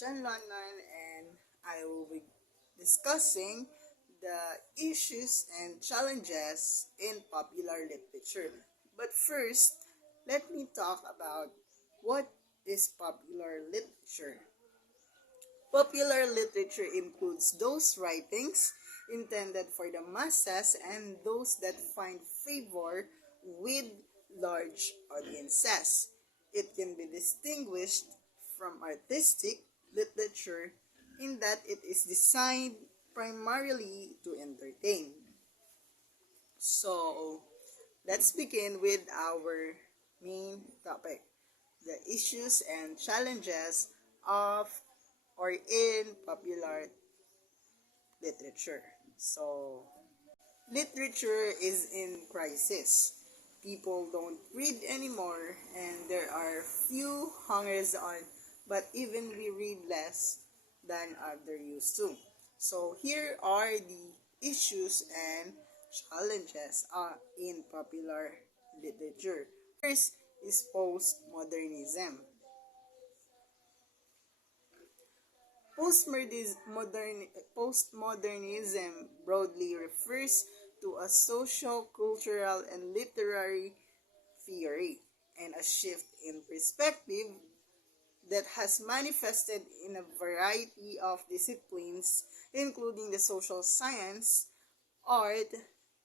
John London, and I will be discussing the issues and challenges in popular literature. But first, let me talk about what is popular literature. Popular literature includes those writings intended for the masses and those that find favor with large audiences. It can be distinguished from artistic literature in that it is designed primarily to entertain. So, let's begin with our main topic, the issues and challenges of or in popular literature. So, literature is in crisis. People don't read anymore, and there are few hangers on, but even we read less than other used to. So, here are the issues and challenges in popular literature. First is postmodernism. Postmodernism broadly refers to a social, cultural, and literary theory and a shift in perspective that has manifested in a variety of disciplines, including the social science, art,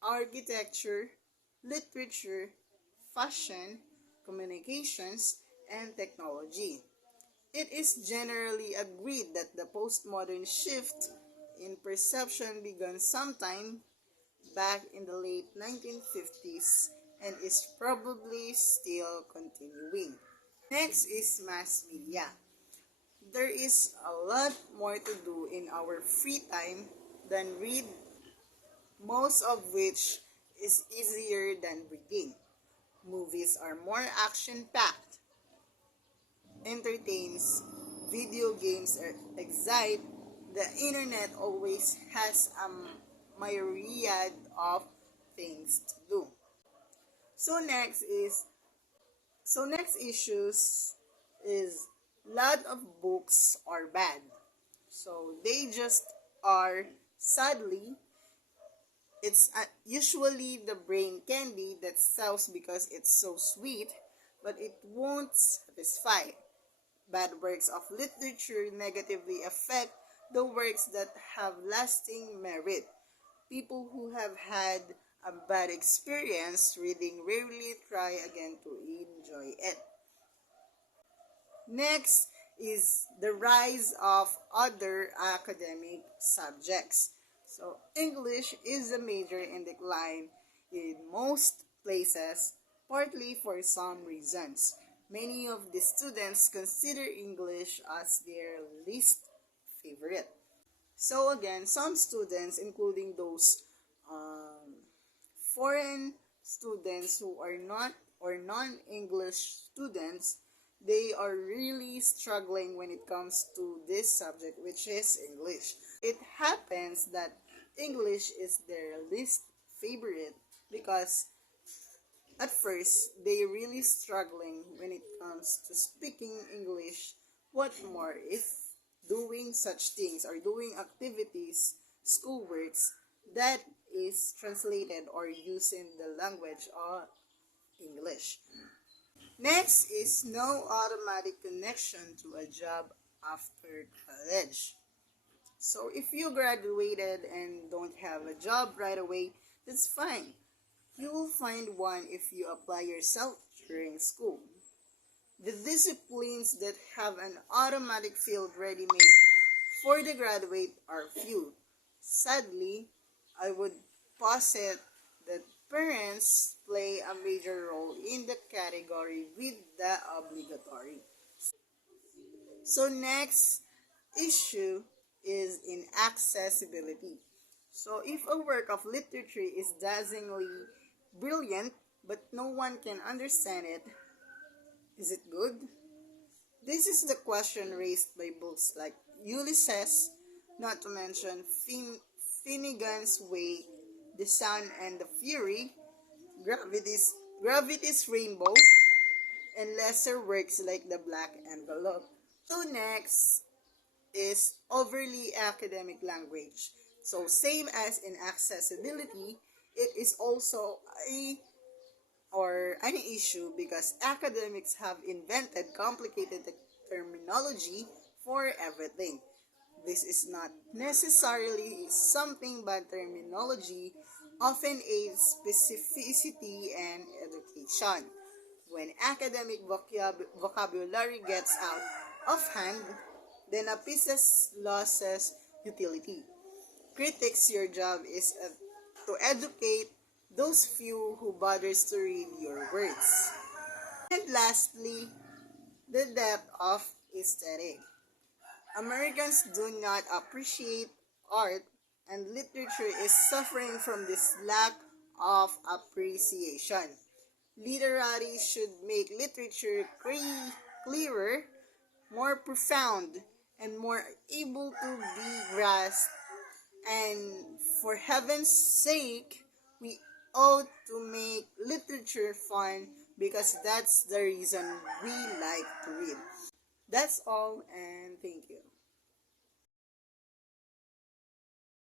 architecture, literature, fashion, communications, and technology. It is generally agreed that the postmodern shift in perception began sometime back in the late 1950s and is probably still continuing. Next is mass media. There is a lot more to do in our free time than read, most of which is easier than reading. Movies are more action packed, entertains, video games excite, the internet always has a myriad of things to do. So next is next issues is lot of books are bad. So they just are. Sadly, it's usually the brain candy that sells because it's so sweet, but it won't satisfy. Bad works of literature negatively affect the works that have lasting merit. People who have had a bad experience reading rarely try again to enjoy it. Next is the rise of other academic subjects. So, English is a major in decline in most places, partly for some reasons. Many of the students consider English as their least favorite. So again, some students, including those foreign students who are not or non-English students, they are really struggling when it comes to this subject, which is English. It happens that English is their least favorite because at first they really struggling when it comes to speaking English. What more if doing such things or doing activities, schoolworks that is translated or using the language of English. Next is no automatic connection to a job after college. So if you graduated and don't have a job right away, that's fine. You will find one if you apply yourself during school. The disciplines that have an automatic field ready made for the graduate are few. Sadly, I would posit that parents play a major role in the category with the obligatory. So next issue is in accessibility. So if a work of literature is dazzlingly brilliant but no one can understand it, is it good? This is the question raised by books like Ulysses, not to mention Finnegan's Wake, The Sound and the Fury, Gravity's Rainbow, and lesser works like The Black Envelope. So next is overly academic language. So same as in accessibility, it is also a or an issue because academics have invented complicated terminology for everything. This is not necessarily something, but terminology often aids specificity and education. When academic vocabulary gets out of hand, then a piece loses utility. Critics, your job is to educate those few who bothers to read your words. And lastly, the depth of aesthetic. Americans do not appreciate art, and literature is suffering from this lack of appreciation. Literary should make literature clearer, more profound, and more able to be grasped. And for heaven's sake, we ought to make literature fun because that's the reason we like to read. That's all, and thank you.